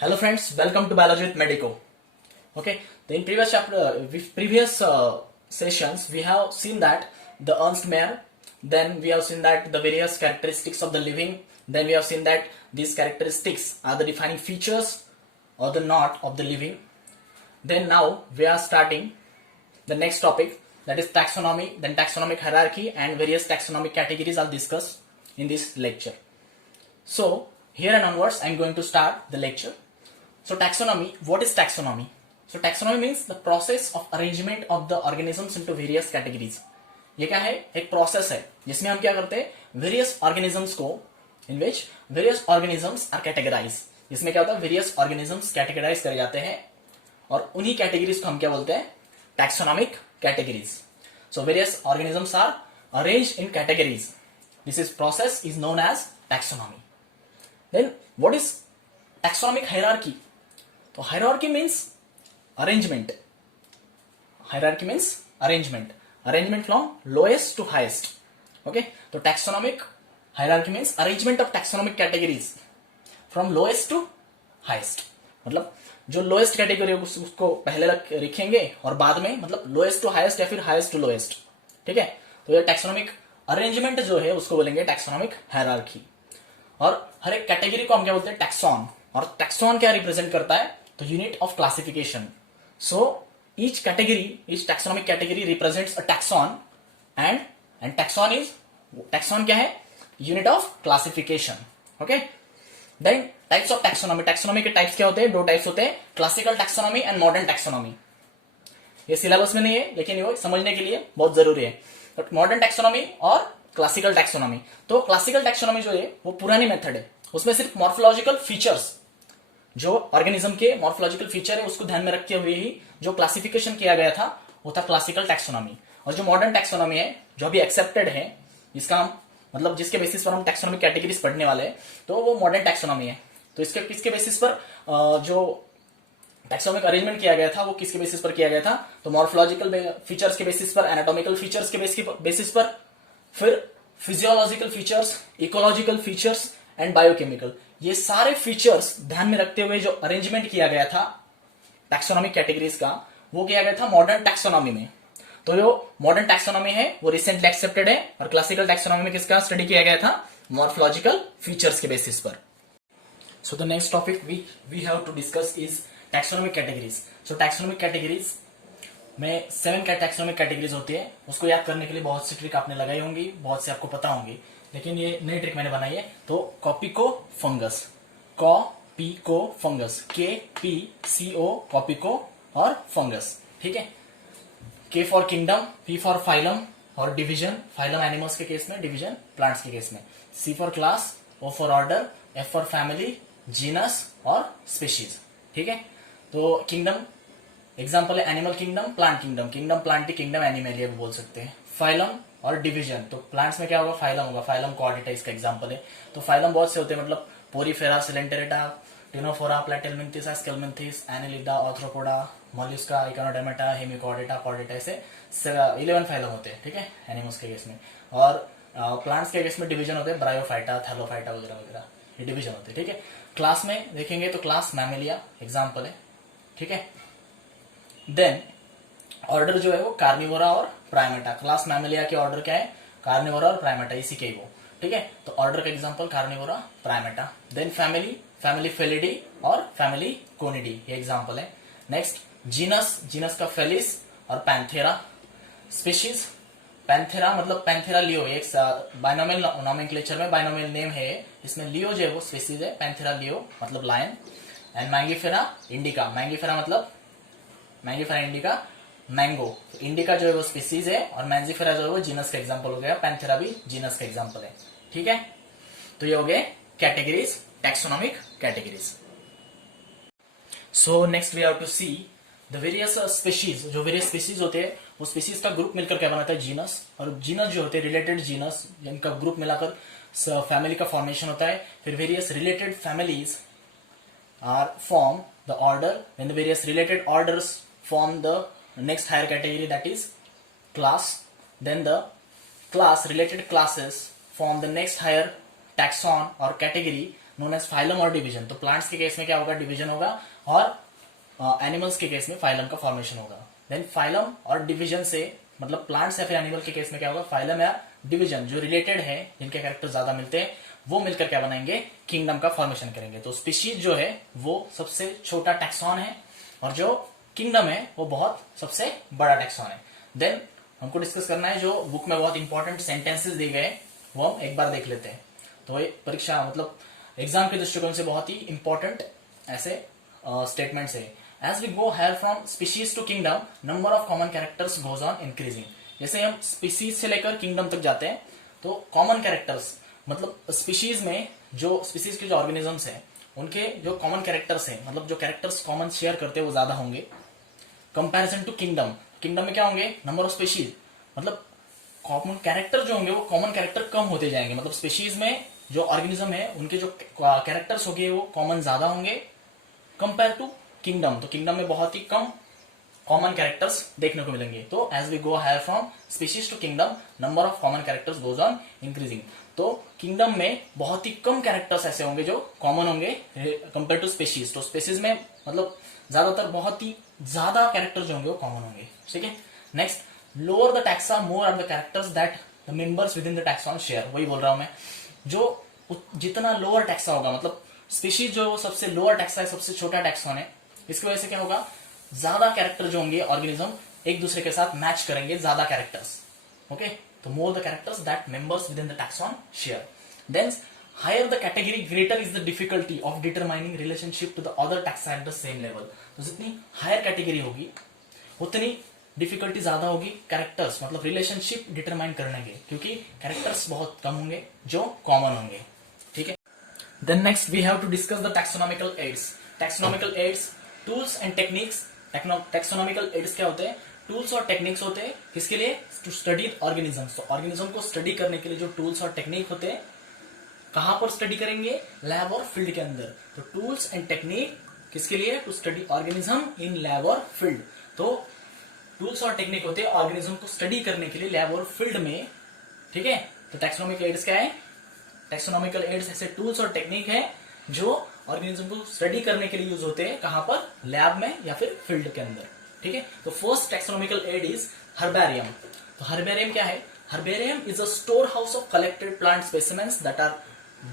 Hello friends, welcome to Biology with Medico. Okay, in previous sessions we have seen that the Ernst Mayr, then we have seen that the various characteristics of the living, then we have seen that these characteristics are the defining features or the not of the living. Then now we are starting the next topic, that is taxonomy, then taxonomic hierarchy and various taxonomic categories I'll discuss in this lecture. So here and onwards I'm going to start the lecture. So taxonomy, what is taxonomy? So taxonomy means the process of arrangement of the organisms into various categories. ये क्या है? एक process है जिसमें हम क्या करते हैं, वेरियस ऑर्गेनिजम्स को, in which various organisms are categorize, इसमें क्या होता है, वेरियस ऑर्गेनिजम्स कैटेगराइज करे जाते हैं और उन्हीं कैटेगरीज को हम क्या बोलते हैं, taxonomic categories. So various organisms are arranged in categories. This is process is known as taxonomy. Then what is taxonomic hierarchy? तो hierarchy means arrangement. Hierarchy means arrangement, arrangement from lowest to highest. Okay, तो taxonomic hierarchy means arrangement of taxonomic categories from lowest to highest. मतलब जो lowest category उसको पहले लिखेंगे और बाद में मतलब लोएस्ट टू हाईएस्ट या फिर हाईएस्ट टू लोएस्ट. ठीक है, तो ये टैक्सोनॉमिक अरेंजमेंट जो है उसको बोलेंगे टैक्सोनॉमिक हायरार्की. और हर एक कैटेगरी को हम क्या बोलते हैं, टैक्सॉन. और टैक्सॉन क्या रिप्रेजेंट करता है, तो unit of classification. So each category, each taxonomic category represents a taxon and taxon क्या है, unit of classification. Okay, then types of taxonomy. Taxonomy के टाइप्स क्या होते हैं, दो टाइप्स होते हैं, classical taxonomy and modern taxonomy. ये सिलेबस में नहीं है लेकिन ये समझने के लिए बहुत जरूरी है. तो मॉडर्न टैक्सोनॉमी और क्लासिकल टैक्सोनॉमी. तो क्लासिकल टैक्सोनॉमी जो है वो पुरानी मेथड है, उसमें सिर्फ मॉर्फोलॉजिकल फीचर्स, जो ऑर्गेनिज्म के मॉर्फोलॉजिकल फीचर है उसको ध्यान में रखते हुए ही जो क्लासिफिकेशन किया गया था वो था क्लासिकल टैक्सोनॉमी. और जो मॉडर्न टैक्सोनॉमी है जो अभी एक्सेप्टेड है, इसका हम मतलब जिसके बेसिस पर हम टैक्सोनॉमिक कैटेगरीज पढ़ने वाले हैं, तो वो मॉडर्न टैक्सोनॉमी है. तो इसके बेसिस पर जो टैक्सोनॉमिक अरेंजमेंट किया गया था वो किसके बेसिस पर किया गया था, तो मॉर्फोलॉजिकल फीचर्स के बेसिस पर, एनाटॉमिकल फीचर्स के बेसिस पर, फिर physiological features, ecological features and biochemical. ये सारे फीचर्स ध्यान में रखते हुए जो अरेंजमेंट किया गया था टैक्सोनॉमिक कैटेगरीज का, वो किया गया था मॉडर्न टैक्सोनॉमी में. तो जो मॉडर्न टैक्सोनॉमी है वो रिसेंटली एक्सेप्टेड है और क्लासिकल टैक्सोनॉमी में किसका स्टडी किया गया था, मॉर्फोलॉजिकल फीचर्स के बेसिस पर. So the next topic we have to discuss is taxonomic categories. So taxonomic categories में 7 टैक्सोनॉमिक कैटेगरीज होती है. उसको याद करने के लिए बहुत सी ट्रिक आपने लगाई होंगी, बहुत से आपको पता होंगी, लेकिन ये नई ट्रिक मैंने बनाई है. तो कॉपिको फंगस, कॉपिको फंगस, KPCO, कॉपिको और फंगस. ठीक है, K for kingdom, P for phylum और डिवीजन, फाइलम एनिमल्स के केस में, डिवीजन प्लांट्स के केस में, C for class, O for order, F for family, genus और स्पीशीज. ठीक है, तो किंगडम एग्जाम्पल है animal kingdom, plant kingdom, kingdom Plantae, kingdom Animalia भी बोल सकते हैं. फाइलम और डिवीजन, तो प्लांट्स में क्या होगा, फाइलम होगा, फाइलम कॉर्डेटा इसका एग्जांपल है. तो फाइलम बहुत से होते हैं, मतलब Porifera, Coelenterata, Ctenophora, Platyhelminthes, Aschelminthes, Annelida, Arthropoda, Mollusca, Echinodermata, Hemichordata, Chordata, ऐसे 11 फाइलम होते हैं. ठीक है, एनिमल्स के केस में. और प्लांट्स के केस में डिवीजन होते हैं, ब्रायोफाइटा, थैलोफाइटा वगैरह वगैरह, ये डिवीजन होते हैं. ठीक है, क्लास में देखेंगे तो क्लास मैमेलिया एग्जाम्पल है. ठीक है, देन ऑर्डर जो है वो कार्निवोरा और प्राइमेटा. क्लास मैमेलिया के ऑर्डर क्या है, कार्निवोरा और प्राइमेटा, इसी के वो. ठीक है, तो ऑर्डर का example Carnivora, Primata. Then family, family Felidae और फैमिली कोनिडी, ये एग्जांपल है. नेक्स्ट जीनस, जीनस का फेलिस और पैंथेरा. स्पीशीज, पैंथेरा मतलब पैंथेरा लियो, एक बाइनोमियल नोमेनक्लेचर में बाइनोमियल नेम है, इसमें लियो जो है वो स्पीशीज है, पैंथेरा लियो मतलब lion. And Mangifera indica, Mangifera मतलब मैंगीफेरा इंडिका मैंगो, इंडिका जो है वो स्पीसीज है और मैंजीफेरा जो है वो जीनस का एग्जांपल हो गया, पैंथेरा भी जीनस का एग्जांपल है. ठीक है, तो ये हो गए categories, taxonomic categories. So next we have to see the various species. जो वेरियस स्पीशीज होते हैं वो स्पीशीज का ग्रुप मिलकर क्या बनाता है, जीनस. और जीनस जो होते हैं रिलेटेड जीनस, जिनका ग्रुप मिलाकर फैमिली का फॉर्मेशन होता है. फिर various related families are form the order, when the various related orders form the next higher category, that is class. Then the class related classes form the next higher taxon or category, known as phylum और division. तो plants के case में क्या होगा, division होगा, और animals के case में फाइलम का फॉर्मेशन होगा। देन फाइलम और डिवीजन से मतलब प्लांट्स या फिर एनिमल के केस में क्या होगा, फाइलम या डिवीजन जो रिलेटेड है, जिनके कैरेक्टर ज्यादा मिलते हैं, वो मिलकर क्या बनाएंगे, किंगडम का फॉर्मेशन करेंगे। तो स्पीशीज जो है वो सबसे छोटा टैक्सॉन है, और जो किंगडम है वो बहुत सबसे बड़ा टैक्सॉन है। देन हमको डिस्कस करना है जो बुक में बहुत इंपॉर्टेंट सेंटेंसेस दिए गए, वो हम एक बार देख लेते हैं। तो ये परीक्षा मतलब एग्जाम के दृष्टिकोण से बहुत ही इंपॉर्टेंट ऐसे स्टेटमेंट्स है। As we go higher from species to kingdom, number of common characters goes on increasing. जैसे हम स्पीशीज से लेकर किंगडम तक जाते हैं, तो कॉमन कैरेक्टर्स मतलब स्पीशीज में जो स्पीशीज के जो ऑर्गेनिजम्स हैं, उनके जो कॉमन कैरेक्टर्स हैं, मतलब जो कैरेक्टर्स कॉमन शेयर करते हैं, वो ज्यादा होंगे कंपैरिजन टू किंगडम। किंगडम में क्या होंगे, नंबर ऑफ स्पीशीज मतलब कॉमन कैरेक्टर जो होंगे वो कॉमन कैरेक्टर कम होते जाएंगे। मतलब स्पीशीज में जो ऑर्गेनिज्म है उनके जो कैरेक्टर्स होंगे वो कॉमन ज्यादा होंगे कंपेयर टू किंगडम। तो किंगडम में बहुत ही कम कॉमन कैरेक्टर्स देखने को मिलेंगे। तो as we go higher from species to kingdom, number of common characters goes on increasing. तो किंगडम में बहुत ही कम कैरेक्टर्स ऐसे होंगे जो कॉमन होंगे कंपेयर टू स्पीशीज। तो स्पीशीज में मतलब ज्यादातर बहुत ही ज्यादा कैरेक्टर जो होंगे वो कॉमन होंगे। ठीक है, next, lower the taxa more are the characters that the members within the taxon share. वही बोल रहा हूं मैं, जो जितना लोअर टैक्सा होगा, मतलब स्पीशीज जो सबसे लोअर टैक्सा है, सबसे छोटा टैक्सॉन है, इसकी वजह से क्या होगा, ज्यादा कैरेक्टर जो होंगे ऑर्गेनिज्म एक दूसरे के साथ मैच करेंगे, ज्यादा कैरेक्टर्स। ओके, तो more the characters that members within the taxon share. Then higher the category, greater is the difficulty of determining relationship to the other taxa at the same level. तो जितनी higher category होगी उतनी difficulty ज्यादा होगी characters मतलब relationship determine करने के, क्योंकि कैरेक्टर्स बहुत कम होंगे जो कॉमन होंगे। ठीक है, then next we have to discuss the taxonomical aids. Taxonomical aids, tools and techniques. Taxonomical aids क्या होते हैं, टूल्स और टेक्निक्स होते हैं किसके लिए, टू स्टडी ऑर्गेनिज्म्स। तो ऑर्गेनिज्म को स्टडी करने के लिए जो टूल्स और टेक्निक होते हैं, कहां पर स्टडी करेंगे, लैब और फील्ड के अंदर। तो टूल्स एंड टेक्निक किसके लिए, to study organism in lab और फील्ड। तो टूल्स और टेक्निक होते हैं ऑर्गेनिज्म को स्टडी करने के लिए लैब और फील्ड में। ठीक है, तो टैक्सोनॉमिकल एड्स क्या है, टैक्सोनॉमिकल एड्स ऐसे टूल्स और टेक्निक है जो ऑर्गेनिज्म को स्टडी करने के लिए यूज होते हैं, कहां पर, लैब में या फिर फील्ड के अंदर। ठीक है, तो first taxonomical aid is herbarium. तो हर्बेरियम क्या है, herbarium is a store house of collected plant specimens that are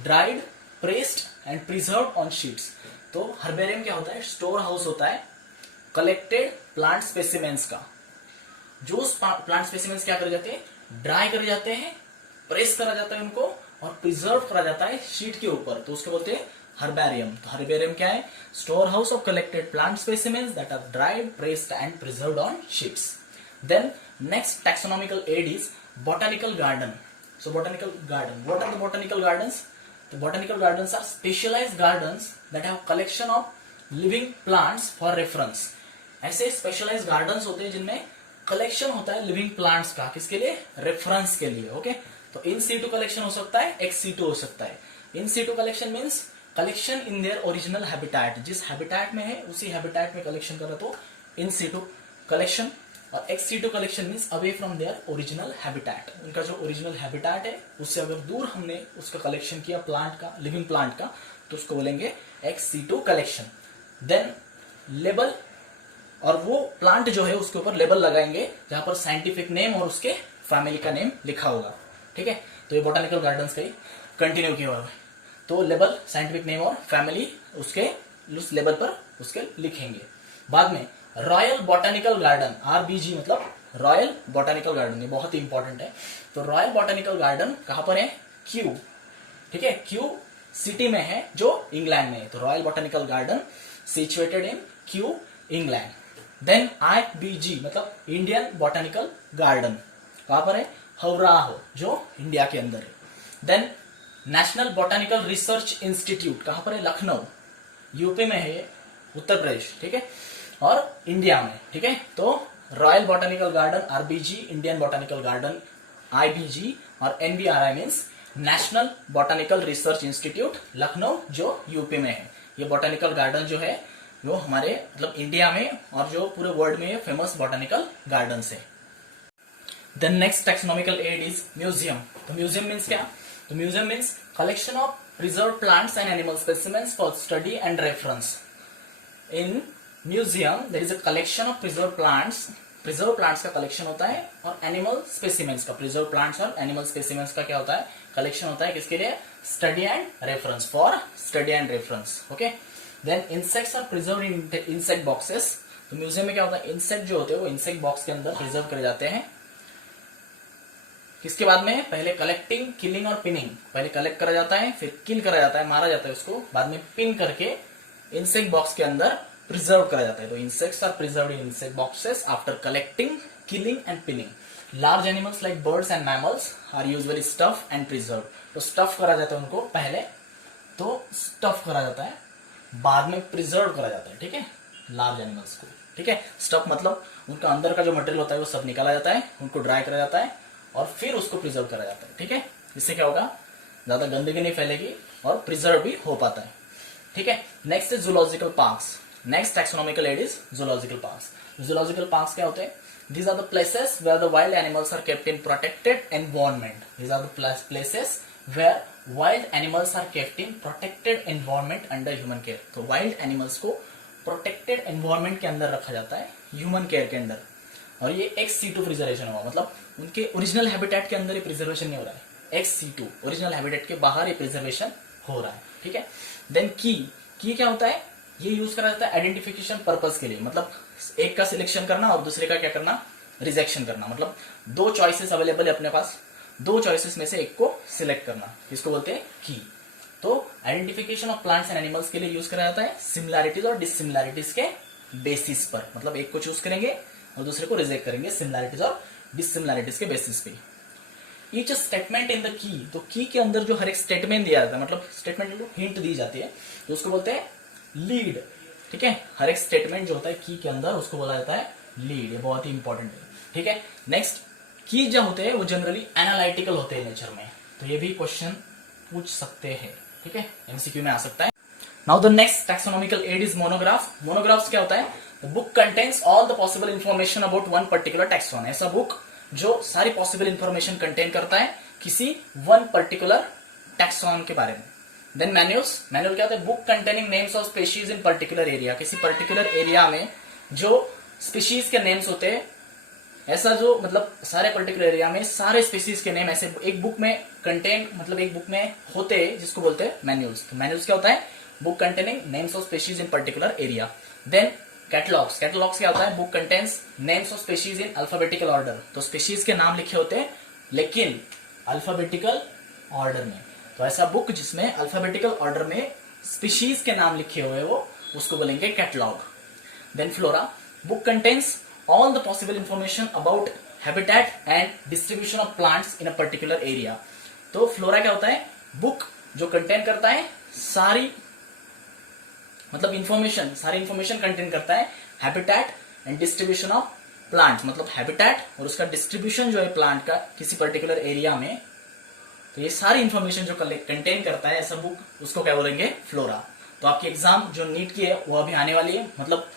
dried, pressed and preserved on sheets. तो हर्बेरियम क्या होता है, स्टोर हाउस होता है कलेक्टेड प्लांट स्पेसिमेंस का। जो प्लांट स्पेसिमेंस क्या करे जाते हैं, ड्राई करे जाते हैं, प्रेस करा जाता है उनको, और प्रिजर्व करा जाता है शीट के ऊपर, तो उसको बोलते हैं हर्बेरियम। तो हर्बेरियम क्या है, store house of collected plant specimens that are dried, pressed and preserved on sheets. Then next taxonomical aid is botanical garden. So botanical garden, what are the botanical gardens? The botanical gardens are specialized gardens that have collection of living plants for reference. ऐसे specialised gardens होते हैं जिनमें collection होता है living plants का, किसके लिए, reference के लिए। ओके, तो इन सीटू कलेक्शन हो सकता है, एक्स सीटू हो सकता है। In situ collection means collection in their original habitat, जिस हैबिटेट में है उसी हैबिटेट में कलेक्शन करा तो इन सीटू कलेक्शन। और ex situ collection means away from their original habitat, उनका जो ओरिजिनल हैबिटेट है उससे अगर दूर हमने उसका कलेक्शन किया प्लांट का, लिविंग प्लांट का, तो उसको बोलेंगे ex situ collection. Then label, और वो प्लांट जो है उसके ऊपर लेबल लगाएंगे जहां पर साइंटिफिक नेम और उसके फैमिली का नेम लिखा होगा। ठीक है, तो ये बोटानिकल गार्डन्स का ही कंटिन्यू किया हुआ है। तो लेबल, साइंटिफिक नेम और फैमिली उसके उस लेबल पर उसके लिखेंगे। बाद में रॉयल बोटानिकल गार्डन, आरबीजी मतलब रॉयल बोटानिकल गार्डन, ये बहुत ही इंपॉर्टेंट है। तो रॉयल बोटानिकल गार्डन कहां पर है, क्यू। ठीक है, क्यू सिटी में है जो इंग्लैंड में है। तो royal botanical garden situated in Kew, England. Then IBG मतलब इंडियन बोटानिकल गार्डन कहां पर है, हवराहो जो इंडिया के अंदर है। Then national botanical research institute कहां पर है, लखनऊ, यूपी में है, उत्तर प्रदेश। ठीक है, और इंडिया में। ठीक है, तो royal botanical Garden RBG, Indian botanical Garden IBG, और NBRI means National botanical research Institute Lucknow जो यूपी में है। ये बोटानिकल गार्डन जो है वो हमारे मतलब इंडिया में और जो पूरे वर्ल्ड में फेमस बोटानिकल गार्डन है। Then next taxonomical aid is museum. तो म्यूजियम मीन्स क्या, तो museum means collection of preserved plants and animal specimens for study and reference. In museum there is a collection of preserved plants का collection होता है और animal specimens का, preserve plants और animal specimens का क्या होता है, कलेक्शन होता है. किसके लिए? Study and reference, for study and reference. Okay. Then insects are preserve in insect boxes. तो म्यूजियम में क्या होता है, इंसेक्ट जो होते हैं वो इंसेक्ट बॉक्स के अंदर प्रिजर्व करे जाते हैं. किसके बाद में? पहले कलेक्टिंग, किलिंग और पिनिंग. पहले कलेक्ट करा जाता है, फिर किल करा जाता है, मारा जाता है उसको, बाद में पिन करके इंसेक्ट बॉक्स के अंदर प्रिजर्व करा जाता है. तो insects are preserved in insect boxes after collecting, killing and pinning. Large animals like birds and mammals are usually stuff and preserve. तो स्टफ करा जाता है उनको पहले, तो स्टफ करा जाता है, बाद में प्रिजर्व करा जाता है. ठीक है, लार्ज एनिमल्स को. ठीक है, स्टफ मतलब उनका अंदर का जो मटेरियल होता है वो सब निकाला जाता है, उनको ड्राई करा जाता है और फिर उसको प्रिजर्व करा जाता है. ठीक है, इससे क्या होगा, ज्यादा गंदगी नहीं फैलेगी और प्रिजर्व भी हो पाता है. ठीक है. Next is zoological parks. Next taxonomical aid is zoological parks. Zoological parks क्या होते हैं? These are the places where the wild animals are kept in protected environment. These are the places where wild animals are kept in protected environment under human care. तो wild animals को protected environment के अंदर रखा जाता है, human care के अंदर. और ये ex situ preservation हुआ, मतलब उनके ओरिजिनल हैबिटेट के अंदर ये प्रिजर्वेशन नहीं हो रहा है, ex situ ओरिजिनल हैबिटेट के बाहर ये प्रिजर्वेशन हो रहा है. ठीक है. देन की क्या होता है? ये यूज करा जाता है आइडेंटिफिकेशन पर्पस के लिए, मतलब एक का सिलेक्शन करना और दूसरे का क्या करना, रिजेक्शन करना. मतलब दो चॉइसेस अवेलेबल है अपने पास, दो चॉइसेस में से एक को सिलेक्ट करना, इसको बोलते हैं की. तो identification of plants and animals के लिए यूज करा जाता है सिमिलैरिटीज और डिससिमिलैरिटीज के बेसिस पर. मतलब एक को चूज करेंगे और दूसरे को रिजेक्ट करेंगे सिमिलैरिटीज और डिससिमिलैरिटीज के बेसिस पे. Each statement in the key. तो की के अंदर जो हर एक स्टेटमेंट दिया जाता है, मतलब स्टेटमेंट को हिंट दी जाती है, तो उसको बोलते हैं लीड. ठीक है, हर एक स्टेटमेंट जो होता है की के अंदर उसको बोला जाता है लीड. ये बहुत ही इंपॉर्टेंट है. ठीक है. नेक्स्ट, की जो होते हैं वो जनरली एनालिटिकल होते हैं नेचर में, तो ये भी क्वेश्चन पूछ सकते हैं. ठीक है, एमसीक्यू में आ सकता है. Now the next taxonomical aid is monograph. Monographs क्या होता है? The book contains all the possible information about one particular taxon. ऐसा बुक जो सारी पॉसिबल इंफॉर्मेशन कंटेन करता है किसी वन पर्टिकुलर टैक्सोन के बारे में. देन मैन्युअल्स. मैन्युअल क्या होता है? Book containing names of species in particular area. किसी पर्टिकुलर एरिया में जो स्पीशीज के नेम्स होते हैं, ऐसा जो मतलब सारे पर्टिकुलर एरिया में सारे स्पीशीज के नेम ऐसे एक बुक में कंटेन, मतलब एक बुक में होते हैं, जिसको बोलते हैं मैन्युअल्स. तो मैन्युअल्स क्या होता है? Book containing names of species in particular area. Then catalogues. Catalogues क्या होता है? Book contains names of species in alphabetical order. तो स्पीशीज के नाम लिखे होते हैं लेकिन अल्फाबेटिकल ऑर्डर में. तो ऐसा बुक जिसमें अल्फाबेटिकल ऑर्डर में स्पीशीज के नाम लिखे हुए वो, उसको बोलेंगे catalogue. Then flora. Book contains all the possible information about habitat and distribution of plants in a particular area. तो फ्लोरा क्या होता है? बुक जो कंटेन करता है सारी, मतलब इंफॉर्मेशन, सारी इंफॉर्मेशन कंटेन करता है habitat and distribution of plant, मतलब हैबिटेट और उसका डिस्ट्रीब्यूशन जो है प्लांट का किसी पर्टिकुलर एरिया में. तो ये सारी इंफॉर्मेशन जो कंटेन करता है ऐसा बुक, उसको क्या बोलेंगे? फ्लोरा. तो आपकी एग्जाम जो नीट की है वो अभी आने वाली है, मतलब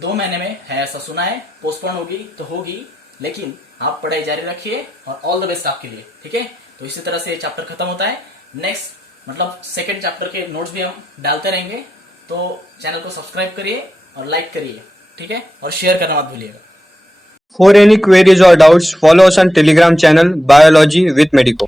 2 महीने में है, ऐसा सुना है. पोस्टपोन होगी तो होगी, लेकिन आप पढ़ाई जारी रखिए और ऑल द बेस्ट आपके लिए. ठीक है. तो इसी तरह से चैप्टर खत्म होता है. नेक्स्ट मतलब सेकंड चैप्टर के नोट्स भी हम डालते रहेंगे, तो चैनल को सब्सक्राइब करिए और लाइक करिए. ठीक है, और शेयर करना मत भूलिएगा. For any queries or doubts, follow us on Telegram channel Biology with Medico.